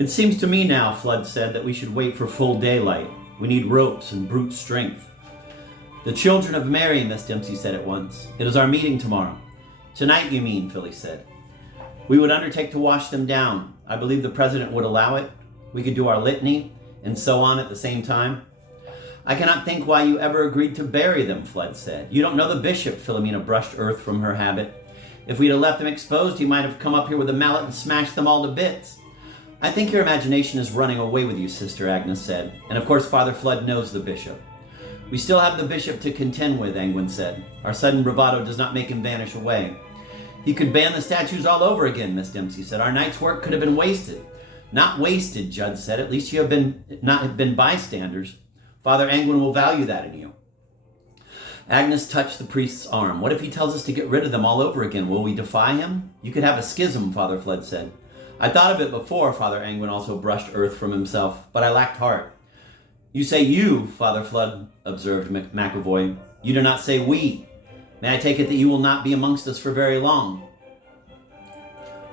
It seems to me now, Fludd said, that we should wait for full daylight. We need ropes and brute strength. The children of Mary, Miss Dempsey said at once. It is our meeting tomorrow. Tonight, you mean, Philly said. We would undertake to wash them down. I believe the president would allow it. We could do our litany and so on at the same time. I cannot think why you ever agreed to bury them, Fludd said. You don't know the bishop, Philomena brushed earth from her habit. If we'd have left them exposed, he might have come up here with a mallet and smashed them all to bits. I think your imagination is running away with you, Sister Agnes said. And of course Father Fludd knows the bishop. We still have the bishop to contend with, Angwin said. Our sudden bravado does not make him vanish away. He could ban the statues all over again, Miss Dempsey said. Our night's work could have been wasted. Not wasted, Judd said. At least you have not been bystanders. Father Angwin will value that in you. Agnes touched the priest's arm. What if he tells us to get rid of them all over again? Will we defy him? You could have a schism, Father Fludd said. I thought of it before, Father Angwin also brushed earth from himself, but I lacked heart. You say you, Father Fludd observed McAvoy. You do not say we. May I take it that you will not be amongst us for very long?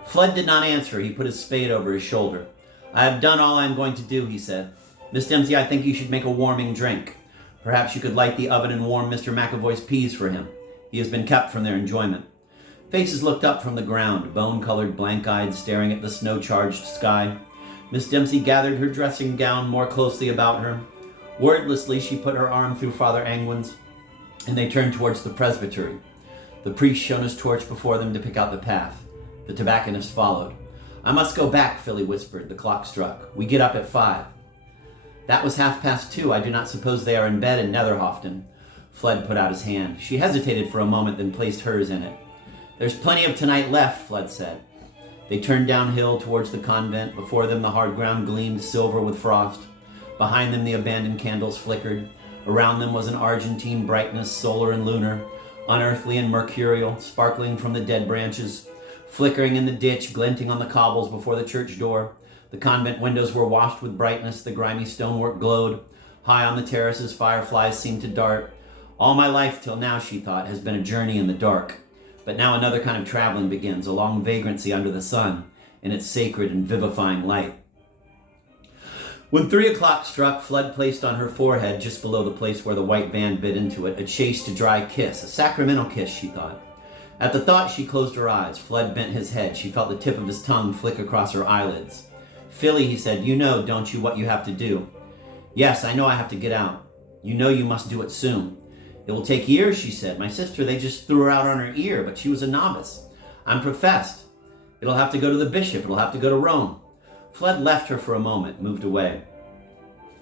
Fludd did not answer. He put his spade over his shoulder. I have done all I am going to do, he said. Miss Dempsey, I think you should make a warming drink. Perhaps you could light the oven and warm Mr. McAvoy's peas for him. He has been kept from their enjoyment. Faces looked up from the ground, bone-colored, blank-eyed, staring at the snow-charged sky. Miss Dempsey gathered her dressing gown more closely about her. Wordlessly, she put her arm through Father Angwin's, and they turned towards the presbytery. The priest shone his torch before them to pick out the path. The tobacconist followed. I must go back, Philly whispered. The clock struck. We get up at 5. That was 2:30. I do not suppose they are in bed in Netherhofton. Fludd put out his hand. She hesitated for a moment, then placed hers in it. There's plenty of tonight left, Fludd said. They turned downhill towards the convent. Before them the hard ground gleamed silver with frost. Behind them the abandoned candles flickered. Around them was an Argentine brightness, solar and lunar, unearthly and mercurial, sparkling from the dead branches, flickering in the ditch, glinting on the cobbles before the church door. The convent windows were washed with brightness. The grimy stonework glowed. High on the terraces, fireflies seemed to dart. All my life till now, she thought, has been a journey in the dark. But now another kind of traveling begins, a long vagrancy under the sun, in its sacred and vivifying light. When 3 o'clock struck, Fludd placed on her forehead, just below the place where the white band bit into it, a chaste, dry kiss, a sacramental kiss, she thought. At the thought, she closed her eyes. Fludd bent his head. She felt the tip of his tongue flick across her eyelids. Philly, he said, you know, don't you, what you have to do? Yes, I know I have to get out. You know you must do it soon. It will take years, she said. My sister, they just threw her out on her ear, but she was a novice. I'm professed. It'll have to go to the bishop. It'll have to go to Rome. Fludd left her for a moment, moved away.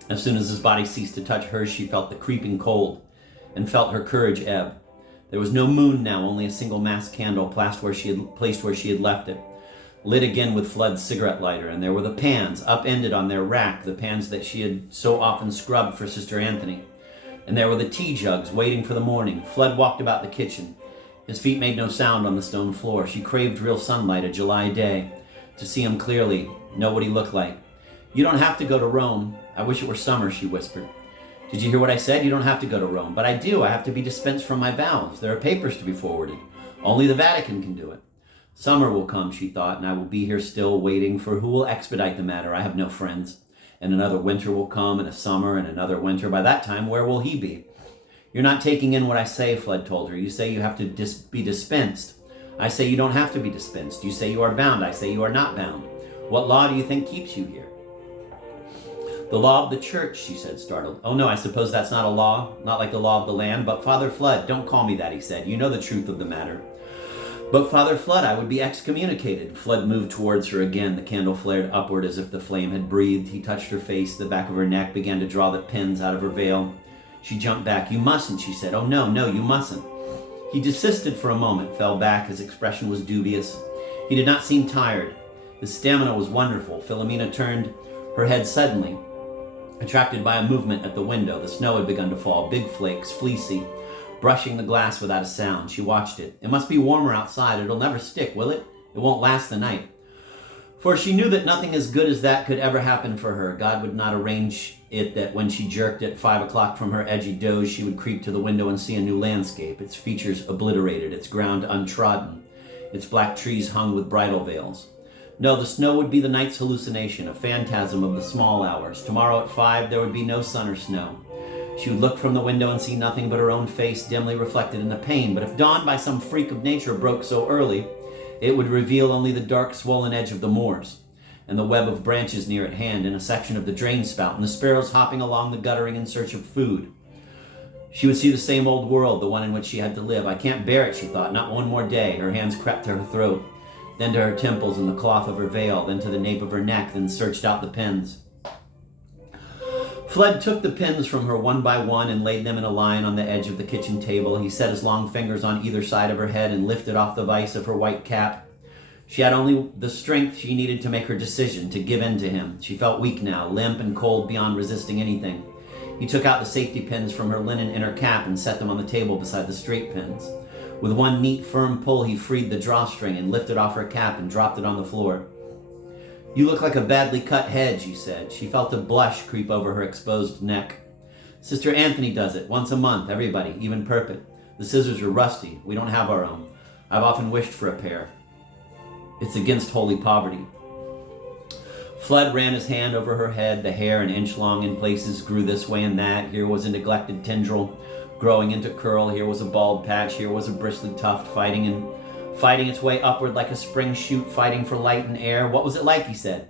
As soon as his body ceased to touch hers, she felt the creeping cold and felt her courage ebb. There was no moon now, only a single masked candle placed where she had left it, lit again with Fludd's cigarette lighter, and there were the pans, upended on their rack, the pans that she had so often scrubbed for Sister Anthony. And there were the tea jugs waiting for the morning. Fludd walked about the kitchen. His feet made no sound on the stone floor. She craved real sunlight, a July day, to see him clearly, know what he looked like. You don't have to go to Rome. I wish it were summer, she whispered. Did you hear what I said? You don't have to go to Rome. But I do. I have to be dispensed from my vows. There are papers to be forwarded. Only the Vatican can do it. Summer will come, she thought, and I will be here still waiting for who will expedite the matter. I have no friends. And another winter will come, and a summer, and another winter. By that time, where will he be? You're not taking in what I say, Fludd told her. You say you have to be dispensed. I say you don't have to be dispensed. You say you are bound. I say you are not bound. What law do you think keeps you here? The law of the church, she said, startled. Oh no, I suppose that's not a law, not like the law of the land. But Father Fludd, don't call me that, he said. You know the truth of the matter. But Father Fludd, I would be excommunicated. Fludd moved towards her again. The candle flared upward as if the flame had breathed. He touched her face, the back of her neck, began to draw the pins out of her veil. She jumped back. You mustn't, she said. Oh no, you mustn't. He desisted for a moment, fell back. His expression was dubious. He did not seem tired. His stamina was wonderful. Philomena turned her head suddenly, attracted by a movement at the window. The snow had begun to fall, big flakes, fleecy, brushing the glass without a sound. She watched it. It must be warmer outside. It'll never stick, will it? It won't last the night. For she knew that nothing as good as that could ever happen for her. God would not arrange it that when she jerked at 5 o'clock from her edgy doze, she would creep to the window and see a new landscape, its features obliterated, its ground untrodden, its black trees hung with bridal veils. No, the snow would be the night's hallucination, a phantasm of the small hours. Tomorrow at 5, there would be no sun or snow. She would look from the window and see nothing but her own face dimly reflected in the pane. But if dawn by some freak of nature broke so early, it would reveal only the dark, swollen edge of the moors, and the web of branches near at hand, and a section of the drain spout, and the sparrows hopping along the guttering in search of food. She would see the same old world, the one in which she had to live. I can't bear it, she thought, not one more day. Her hands crept to her throat, then to her temples and the cloth of her veil, then to the nape of her neck, then searched out the pins. Fludd took the pins from her one by one and laid them in a line on the edge of the kitchen table. He set his long fingers on either side of her head and lifted off the vice of her white cap. She had only the strength she needed to make her decision, to give in to him. She felt weak now, limp and cold beyond resisting anything. He took out the safety pins from her linen inner cap and set them on the table beside the straight pins. With one neat, firm pull, he freed the drawstring and lifted off her cap and dropped it on the floor. "You look like a badly cut head," she said. She felt a blush creep over her exposed neck. "Sister Anthony does it, once a month, everybody, even Perpet. The scissors are rusty. We don't have our own. I've often wished for a pair. It's against holy poverty." Fludd ran his hand over her head. The hair, an inch long in places, grew this way and that. Here was a neglected tendril growing into curl. Here was a bald patch. Here was a bristly tuft fighting its way upward like a spring shoot fighting for light and air. "What was it like?" he said.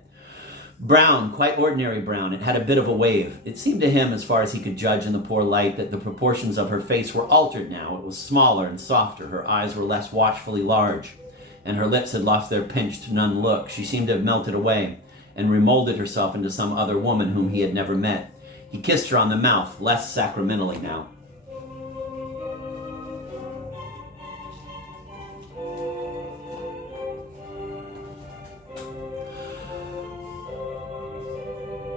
"Brown, quite ordinary brown. It had a bit of a wave." It seemed to him, as far as he could judge in the poor light, that the proportions of her face were altered now. It was smaller and softer. Her eyes were less watchfully large, and her lips had lost their pinched, nun look. She seemed to have melted away and remolded herself into some other woman whom he had never met. He kissed her on the mouth, less sacramentally now.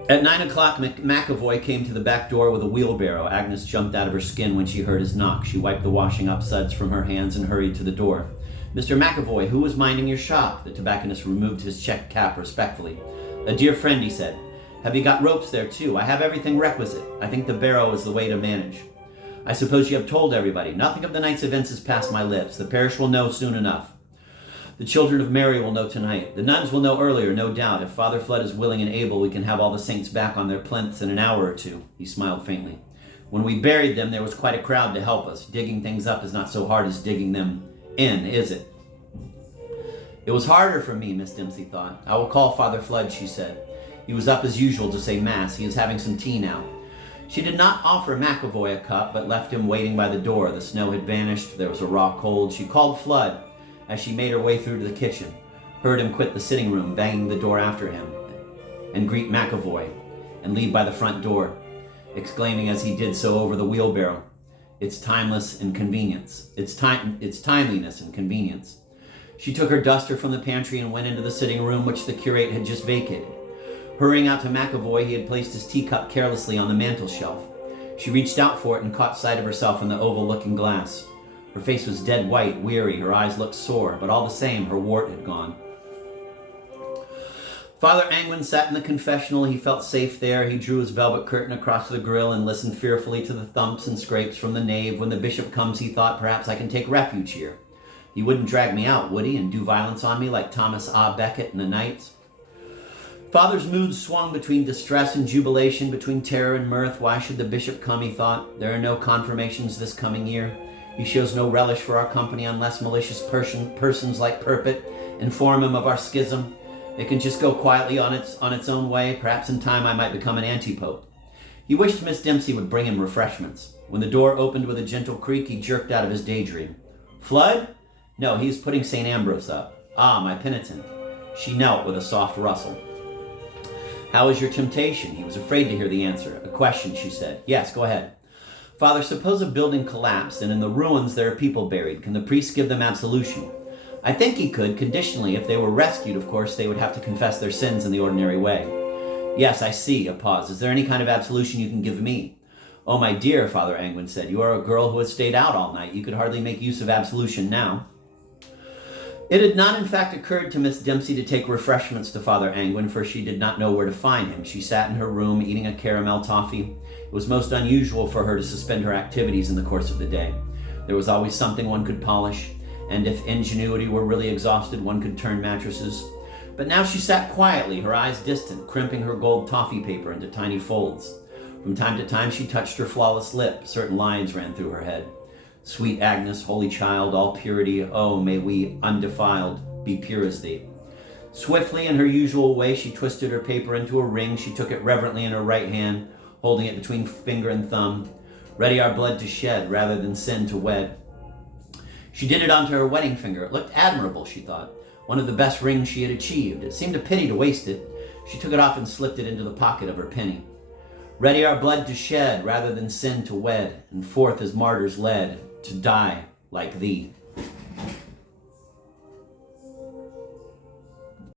At 9 o'clock, McAvoy came to the back door with a wheelbarrow. Agnes jumped out of her skin when she heard his knock. She wiped the washing up suds from her hands and hurried to the door. "Mr. McAvoy, who was minding your shop?" The tobacconist removed his check cap respectfully. "A dear friend," he said. "Have you got ropes there, too? I have everything requisite. I think the barrow is the way to manage. I suppose you have told everybody. Nothing of the night's events has passed my lips. The parish will know soon enough. The children of Mary will know tonight. The nuns will know earlier, no doubt. If Father Fludd is willing and able, we can have all the saints back on their plinths in an hour or two." He smiled faintly. "When we buried them, there was quite a crowd to help us. Digging things up is not so hard as digging them in, is it?" "It was harder for me," Miss Dempsey thought. "I will call Father Fludd," she said. He was up as usual to say Mass. He is having some tea now. She did not offer McAvoy a cup, but left him waiting by the door. The snow had vanished. There was a raw cold. She called Fludd as she made her way through to the kitchen, heard him quit the sitting room, banging the door after him, and greet McAvoy, and leave by the front door, exclaiming as he did so over the wheelbarrow, "It's timeless and convenience. It's timeliness and convenience." She took her duster from the pantry and went into the sitting room which the curate had just vacated. Hurrying out to McAvoy, he had placed his teacup carelessly on the mantel shelf. She reached out for it and caught sight of herself in the oval-looking glass. Her face was dead white, weary, her eyes looked sore, but all the same, her wart had gone. Father Angwin sat in the confessional. He felt safe there. He drew his velvet curtain across the grill and listened fearfully to the thumps and scrapes from the nave. When the bishop comes, he thought, perhaps I can take refuge here. He wouldn't drag me out, would he, and do violence on me like Thomas A. Becket and the Knights? Father's mood swung between distress and jubilation, between terror and mirth. Why should the bishop come, he thought. There are no confirmations this coming year. He shows no relish for our company unless malicious persons like Perpet inform him of our schism. It can just go quietly on its own way. Perhaps in time I might become an anti-pope. He wished Miss Dempsey would bring him refreshments. When the door opened with a gentle creak, he jerked out of his daydream. "Fludd? No, he is putting St. Ambrose up. Ah, my penitent." She knelt with a soft rustle. "How is your temptation?" He was afraid to hear the answer. "A question," she said. "Yes, go ahead." "Father, suppose a building collapsed and in the ruins there are people buried. Can the priest give them absolution?" "I think he could, conditionally. If they were rescued, of course, they would have to confess their sins in the ordinary way." "Yes, I see." A pause. "Is there any kind of absolution you can give me?" "Oh, my dear," Father Angwin said, "you are a girl who has stayed out all night. You could hardly make use of absolution now." It had not in fact occurred to Miss Dempsey to take refreshments to Father Angwin, for she did not know where to find him. She sat in her room eating a caramel toffee. It was most unusual for her to suspend her activities in the course of the day. There was always something one could polish, and if ingenuity were really exhausted, one could turn mattresses. But now she sat quietly, her eyes distant, crimping her gold toffee paper into tiny folds. From time to time she touched her flawless lip. Certain lines ran through her head. Sweet Agnes, holy child, all purity, oh, may we undefiled be pure as thee. Swiftly, in her usual way, she twisted her paper into a ring. She took it reverently in her right hand, holding it between finger and thumb. Ready our blood to shed, rather than sin to wed. She did it onto her wedding finger. It looked admirable, she thought. One of the best rings she had achieved. It seemed a pity to waste it. She took it off and slipped it into the pocket of her penny. Ready our blood to shed, rather than sin to wed, and forth as martyrs led, to die like thee.